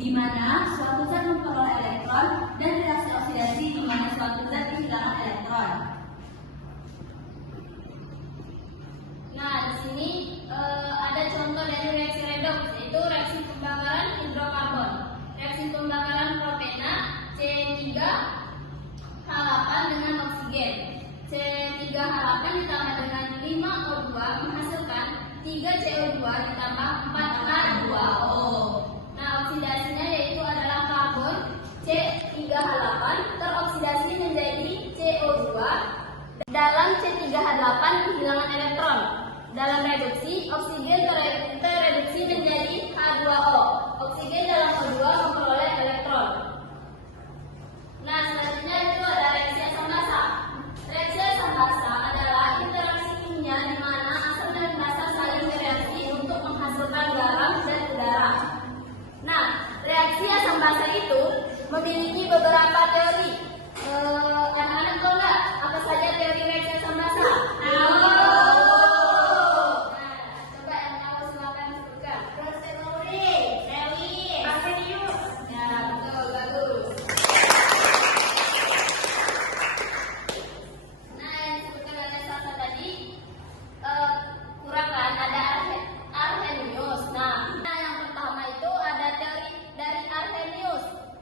di mana suatu zat memperoleh elektron, dan reaksi oksidasi di mana suatu zat kehilangan elektron. Nah, di sini ada contoh dari reaksi redoks, yaitu reaksi pembakaran hidrokarbon. Reaksi pembakaran propena C3H8 dengan oksigen. C3H8 ditambah dengan 5O2 menghasilkan 3CO2 ditambah 4H2O. Nah, oksidasinya yaitu adalah karbon C3H8 teroksidasi menjadi CO2. Dalam C3H8 kehilangan elektron. Dalam reduksi, oksigen tereduksi menjadi H2O. Oksigen dalam O2 memperoleh elektron. Nah, selanjutnya itu ada reaksi asam basa. Reaksi asam basa adalah interaksi kimia di mana asam dan basa saling bereaksi untuk menghasilkan garam dan udara. Nah, reaksi asam basa itu memiliki beberapa teori. Anak-anak tahu nggak apa saja teori reaksi asam basa?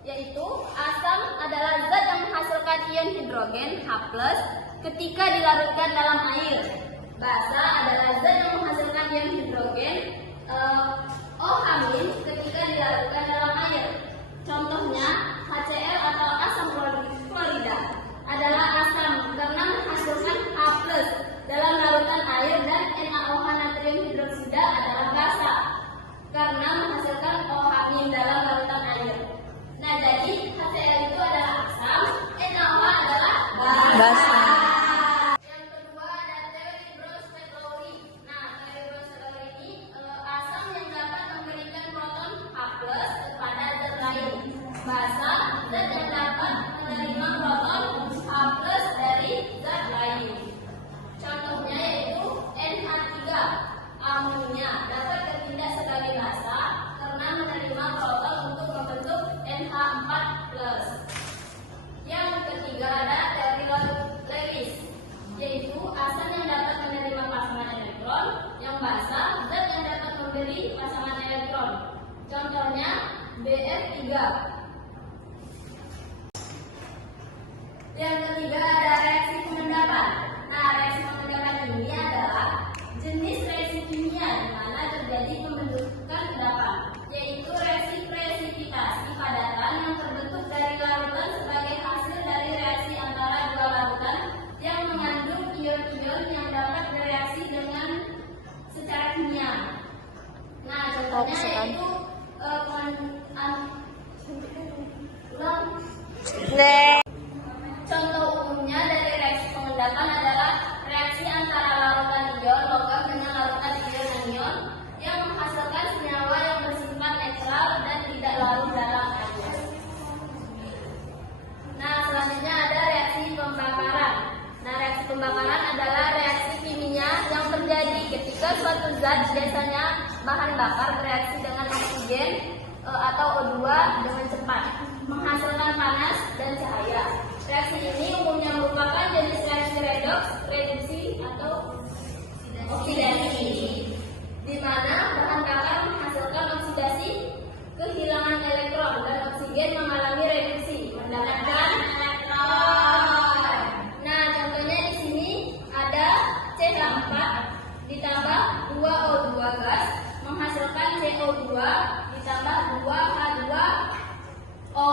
Yaitu asam adalah zat yang menghasilkan ion hidrogen H+ ketika dilarutkan dalam air. Basa adalah zat yang menghasilkan ion hidrogen OH- ketika dilarutkan dalam air. Contohnya HCl atau asam klorida adalah asam karena menghasilkan H+ dalam larutan air, dan NaOH natrium hidroksida adalah basa karena menghasilkan OH- dalam larutan air. Nah, jadi HCl itu adalah asam, NaOH adalah basa. Yang kedua ada teori Bronsted-Lowry. Nah, teori Bronsted-Lowry ini asam yang dapat memberikan proton H+ kepada zat lain. Basa, zat yang dapat menerima proton H+ dari zat lain. Contohnya yaitu NH3. Amonia dapat bertindak sebagai basa karena menerima proton untuk membentuk NH4+. Yang ketiga ada teori Lewis, yaitu asam yang dapat menerima pasangan elektron, yang basa zat yang dapat memberi pasangan elektron. Contohnya Br3. Yang ketiga ada reaksi pengendapan. Nah, reaksi pengendapan ini adalah jenis reaksi kimia di mana terjadi pembentukan endapan, yaitu reaksi presipitasi padatan yang terbentuk dari larutan sebagai hasil dari reaksi antara dua larutan yang mengandung ion-ion yang dapat bereaksi dengan secara kimia. Nah, contohnya yaitu contoh umumnya dari reaksi pengendapan adalah reaksi antara larutan ion logam dengan larutan ion anion yang menghasilkan senyawa yang bersifat netral dan tidak larut dalam air. Nah, selanjutnya ada reaksi pembakaran. Nah, reaksi pembakaran adalah reaksi kimia yang terjadi ketika suatu zat, biasanya bahan bakar, bereaksi dengan oksigen atau O2 dengan cepat, menghasilkan panas dan cahaya. Reaksi ini umumnya merupakan jenis reaksi redoks, reduksi atau oksidasi, di mana bahan bakar menghasilkan oksidasi, kehilangan elektron, dan oksigen mengalami reduksi, mendapatkan elektron. Nah, contohnya di sini ada CH4 ditambah 2O2 gas menghasilkan CO2 ditambah 2H2O.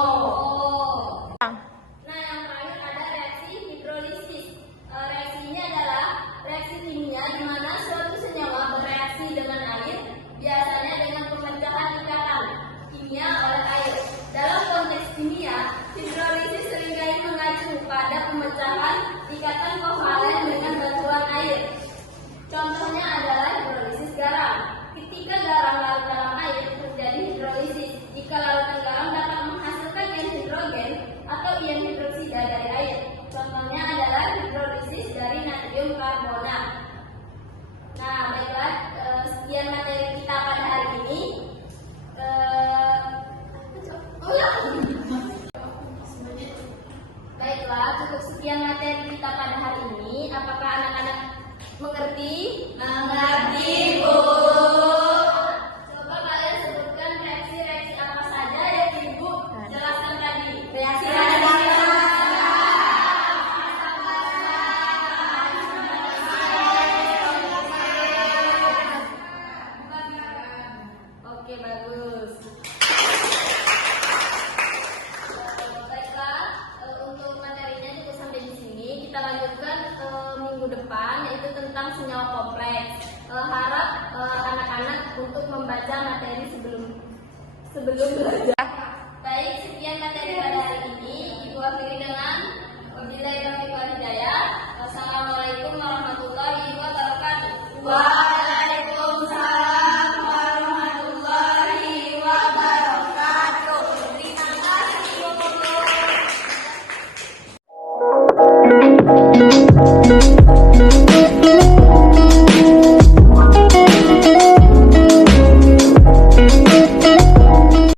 Nah, yang terakhir ada reaksi hidrolisis. Reaksi ini adalah reaksi kimia di mana suatu senyawa bereaksi dengan air, biasanya dengan pemecahan ikatan kimia oleh air. Dalam konteks kimia, hidrolisis seringkali mengacu pada pemecahan ikatan kovalen dengan batuan air. Contohnya adalah hidrolisis garam. Ketika garam larut dalam air, terjadi hidrolisis. Jika larutan garam dapat menghasilkan ion hidrogen atau ion hidroksida dari air. Contohnya adalah hidrolisis dari natrium karbonat. Nah, baiklah, sekian materi kita pada hari ini. membaca materi sebelum belajar.